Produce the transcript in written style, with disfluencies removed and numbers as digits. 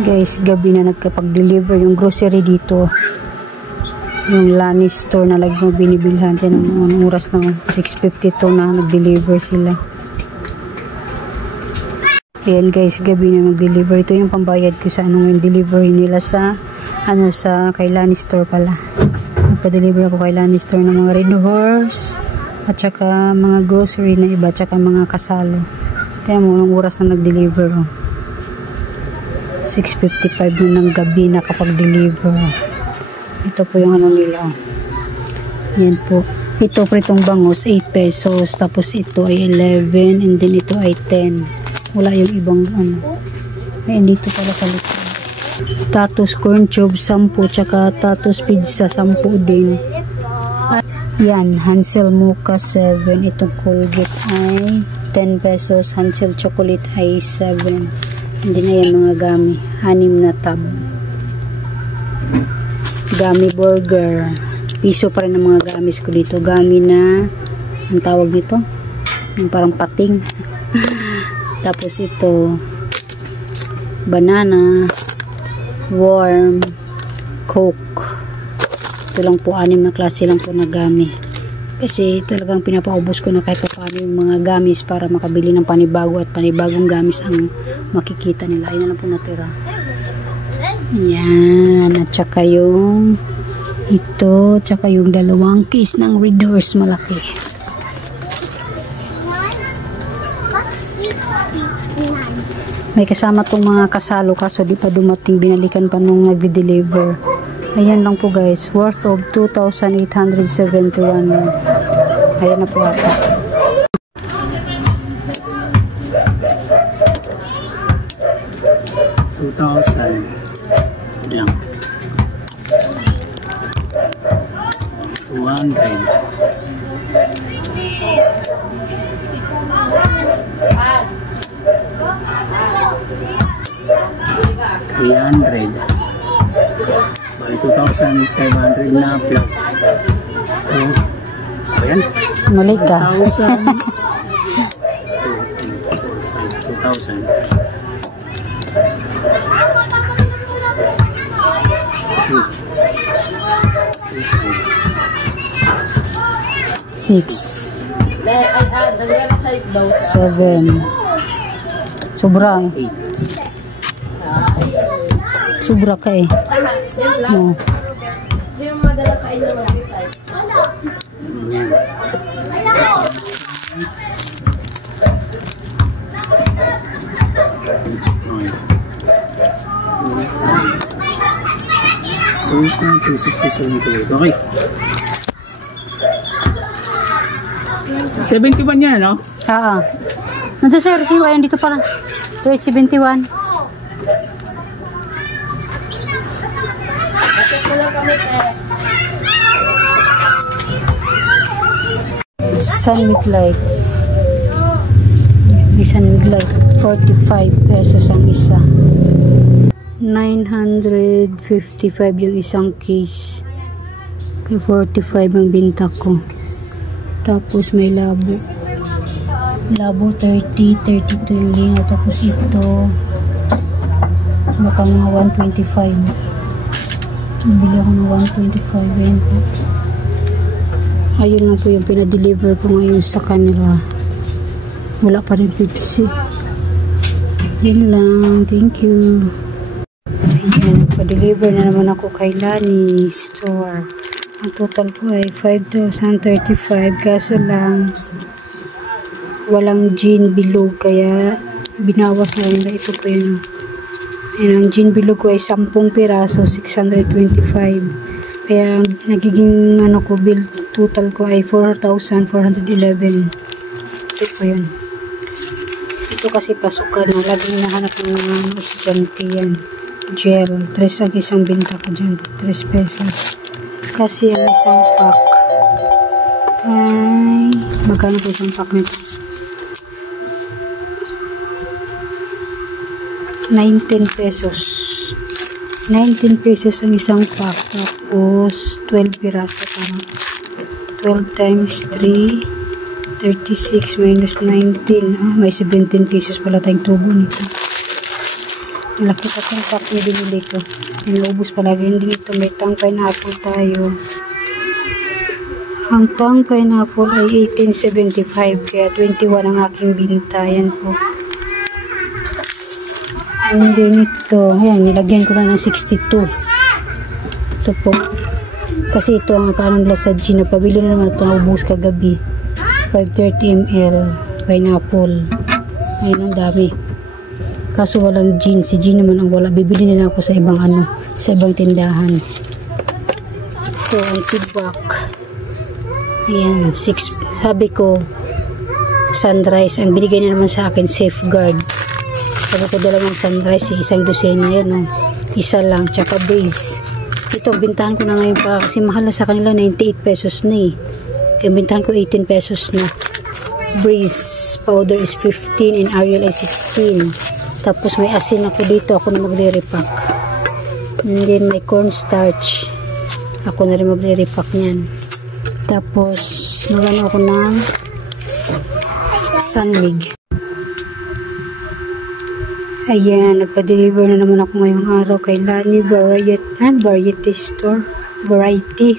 Guys, gabi na nagkapag-deliver yung grocery dito. Yung Lani store na lagi mo binibilhan. Yan ang oras na 6:52 na nag-deliver sila. Ayan guys, gabi na nag-deliver. Ito yung pambayad ko sa anong delivery nila sa sa kay Lani store pala. Nagpa-deliver ako kay Lani store ng mga Red Horse at saka mga grocery na iba, at saka mga kasalo. Kaya mo anong oras na nag-deliver. 6:55 na ng gabi nakapag-deliver. Ito po yung ano nila. Yan po. Ito pritong bangus 8 pesos. Tapos ito ay 11 and then ito ay 10. Wala yung ibang ano. Ay dito pala sa likod. Tatos corn tube 10 tsaka tatos pizza 10 din. Yan, Hansel Mocha 7. Itong Colgate ay 10 pesos. Hansel chocolate ay 7. Hindi na yan mga gami. 6 na tab. Gummy burger. Piso pa rin ang mga gamis ko dito. Gummy na, ang tawag nito? Yung parang pating. Tapos ito, banana, warm, coke. Ito lang po, 6 na klase lang po na gami. Kasi talagang pinapaubos ko na kahit paano yung mga gamis para makabili ng panibago at panibagong gamis ang makikita nila. Ayun na lang po natira. Yan. At saka yung ito, tsaka yung 2 case ng Red Horse malaki. May kasama tong mga kasalo kaso di pa dumating, binalikan pa nung nagde-deliver. Ayan lang po guys, worth of 2,871. Ayan na po ata. $2,000 lang. 200. $300. 2,500 na plus. Ayan. Mali ka. 2,000. 6 7 sobra sobra ka eh. Oh. Okay. 71 yan, no? Oo. Nandiyan sa resibo, ayun dito pala. 2,871. Sunmit light. May sunmit light. 45 pesos ang isa. 955 yung isang case. 45 ang binta ko. Tapos may labo. Labo 30, 32 yung lingaw. Tapos ito baka mga 125. Bili ako ng 125 yun po. Ayun lang po yung pinadeliver ko ngayon sa kanila. Wala pa rin Pepsi. Yun lang. Thank you. Ayan, pa-deliver na naman ako kay Lani store. Ang total po ay 5,035. Kaso lang walang gin bilog, kaya binawas na nila. Ito po yun. Ayan, ang gin bilog ko ay 10 piraso, 625. Kaya nagiging ano ko, bill total ko ay 4,411. Ito po yun. Ito kasi pasukan na laging nahanap ng mga estudyante yan. Gel. 3 ang isang binta ko dyan. 3 pesos. Kasi ang isang pack ay magkano po isang pack nito? 19 pesos. 19 pesos ang isang pack. Tapos 12 piraso, parang 12 times 3 36 minus 19. May 17 pesos pala tayong tubo nito. Malaki pa itong pack na binili ko. Inaubos palagi. Hindi ito. May tang pineapple tayo. Ang tang pineapple ay 18.75. Kaya 21 ang aking binta. Yan po. And then ito. Ayan, nilagyan ko lang ng 62. Ito po. Kasi ito ang parang nila sa gin. Napabili na naman ito. Naubos kagabi. 530 ml. Pineapple. Ayun, ang dami. Kaso walang gin. Si gin naman ang wala. Bibili nila ako sa ibang sa ibang tindahan. Ito ang feedback. Ayan, 6. Sabi ko, sunrise. Ang binigay na naman sa akin, safeguard. Sabi ko dalawang sunrise. Isang dosena yan. Oh. Isa lang. Tsaka breeze. Ito, bintahan ko na ngayon pa. Kasi mahal na sa kanila. 98 pesos na eh. Kaya bintahan ko 18 pesos na. Breeze powder is 15 and Ariel ay 16. Tapos may asin ako dito. Ako na magre-repack. And then may cornstarch. Ako na rin magre-repack niyan. Tapos nagano ako ng sunmig. Ayan. Nagpa-deliver na naman ako ngayong araw kay Lani Variety Store. Variety.